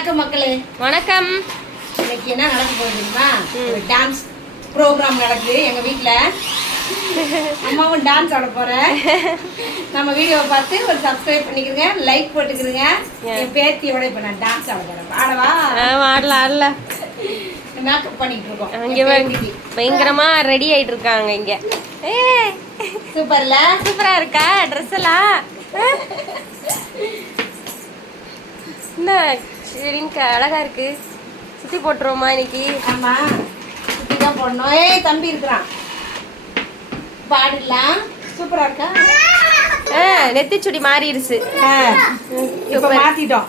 வணக்கம் மக்களே. வணக்கம். இன்னைக்கு என்ன நடக்க போகுது தெரியுமா? ஒரு டான்ஸ் ப்ரோக்ராம் நடக்குது எங்க வீட்ல. அம்மாவும் டான்ஸ் ஆட போறேன் நம்ம வீடியோவை பார்த்து ஒரு சப்ஸ்கிரைப் பண்ணிக்கிறங்க லைக் போட்டுக்கிறங்க என் பேத்தியோட இப்ப நான் டான்ஸ் ஆட போறேன். ஆடவா? ஆடல ஆடல. மேக்கப் பண்ணிட்டு இருக்கோம். இங்க பாரு, பயங்கரமா ரெடி ஆயிட்டு இருக்காங்க இங்க. ஏ. சூப்பர்ல? சூப்பரா இருக்கா ட்ரெஸ் எல்லாம்? என்ன? சரிங்க அழகா இருக்கு. சுத்தி போட்டுருவோமா இன்னைக்கு? ஆமா இப்படிதான் போடணும். ஏய் தம்பி இருக்கிறான். பாடலாம் சூப்பரா இருக்கா? ஆ, நெத்திச்சுடி மாறிடுச்சு. இப்ப மாத்திட்டோம்.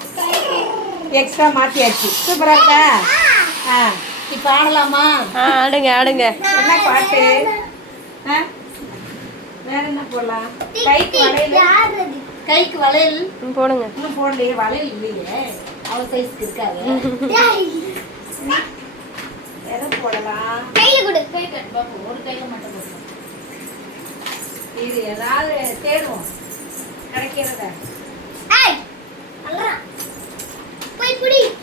எக்ஸ்ட்ரா மாத்தியாச்சு. சூப்பரா இருக்கா? ஆ, இப்ப ஆடலாமா? ஆ, ஆடுங்க ஆடுங்க. என்ன பாட்டு? வேற என்ன போடலாம்? கைக்கு வளையல். கைக்கு வளையல். போடுங்க. இன்னும் போடலையே வளையல் இல்லையே. அவ சைஸ்க்கு இருக்காது. எதை போடலாம்? பாப்போம், ஒரு கையில மட்டும் இது ஏதாவது தேடுவோம். கிடைக்கிறத.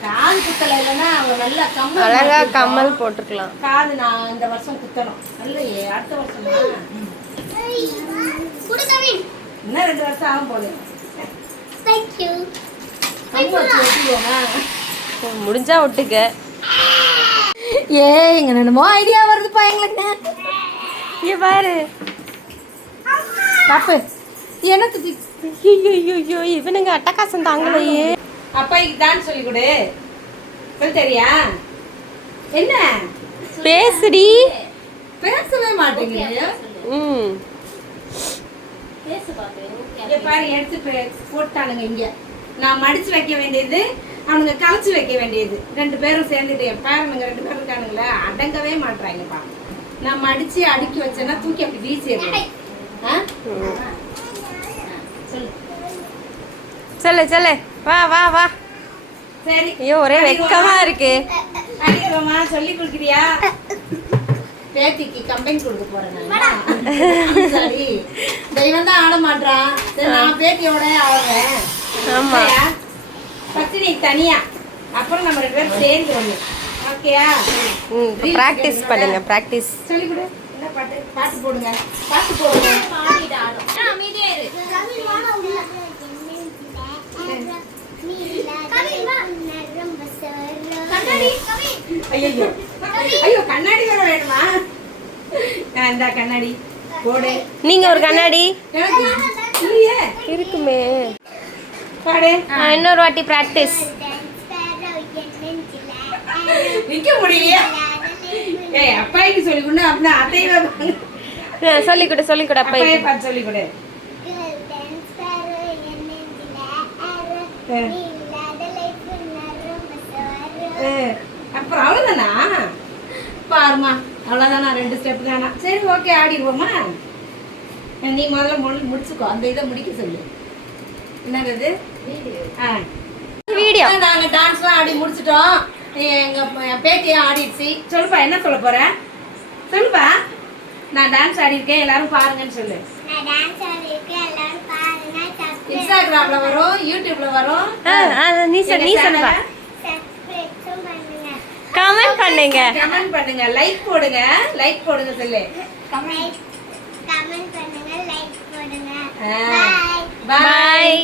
காது குத்தல இல்லைன்னா அவங்க நல்லா கம்மல் அழகா. கம்மல் போட்டுக்கலாம். காது நான் இந்த வருஷம் குத்தணும். இல்லையே அடுத்த வருஷமா? இன்னும் ரெண்டு வருஷம் ஆகும் போல. வெட்டிடுவோமா? முடிஞ்சா ஒட்டுக்க. ஏய் இங்க என்னமோ ஐடியா வருதுப்பா எங்களுக்கு. இங்க பாரு. தப்பு தி- ஐயோ இவனுங்க அட்டகாசம் தாங்கலையே அப்பாய்க்கு தான் சொல்லி கொடு. சொல்லி தெரியா? என்ன? பேசுடி. பேசவே மாட்டேங்கிறீங்க ம் பாரு எடுத்து போட்டானுங்க இங்க. நான் மடிச்சு வைக்க வேண்டியது அவனுங்க களைச்சு வைக்க வேண்டியது. ரெண்டு பேரும் சேர்ந்துட்டு என் பேரனுங்க ரெண்டு பேரும் இருக்கானுங்களே அடங்கவே மாட்றாங்கப்பா. நான் மடிச்சு அடுக்கி வச்சேன்னா தூக்கி அப்படி வீசிடுறேன் சொல்லு. சொல்லு வா வா வா. சரி. ஐயோ ஒரே வெக்கமா இருக்கு. அடிக்கிறோமா சொல்லி கொடுக்குறியா? பேத்திக்கு கம்பெனி கொடுக்க போறேன் நான். சரி. தெய்வம் தான் ஆட மாட்டான் சரி நான் பேத்தியோட ஆடுறேன். ஆமா. ஃபர்ஸ்ட் நீ தனியா. அப்புறம் நம்ம ரெண்டு பேரும் சேர்ந்து ஒண்ணு. ஓகேயா? ம் ப்ராக்டிஸ் பண்ணுங்க ப்ராக்டிஸ் சொல்லி கொடு என்ன பாட்டு? பாட்டு போடுங்க. பாட்டு போடுங்க. ஐயோ ஐயோ கண்ணாடி வேற வேணுமா? இந்தா கண்ணாடி. போடு. நீங்க ஒரு கண்ணாடி. இருக்குமே. இன்னொரு வாட்டி ப்ராக்டிஸ் நிக்க முடியலையா. ஏய் அப்பாய்க்கு சொல்லி கொடு அப்படின்னா அத்தையை சொல்லி கொடு சொல்லி கொடு அப்பா அப்பாயை பார்த்து சொல்லி கொடு. அப்புறம் அவ்வளோதானா பாருமா அவ்வளோதானா ரெண்டு ஸ்டெப் தானா? சரி ஓகே ஆடிடுவோமா நீ முதல்ல முடி முடிச்சுக்கோ. அந்த இதை முடிக்க சொல்லு. என்னது ஆ. வீடியோ நாங்கள் டான்ஸ்லாம் ஆடி முடிச்சிட்டோம். எங்கள் பேத்தியும் ஆடிடுச்சு. சொல்லுப்பா என்ன சொல்ல போற? சொல்லுப்பா. நான் டான்ஸ் ஆடிருக்கேன் எல்லாரும் பாருங்கன்னு சொல்லு. இன்ஸ்டாகிராம்ல வரும் யூடியூப்ல வரும். நீ நீ சொல்லுப்பா கமெண்ட் பண்ணுங்க. கமெண்ட் பண்ணுங்க. லைக் போடுங்க. லைக் போடுங்க சொல்லு. கமெண்ட் பண்ணுங்க. லைக் போடுங்க. பாய். பாய்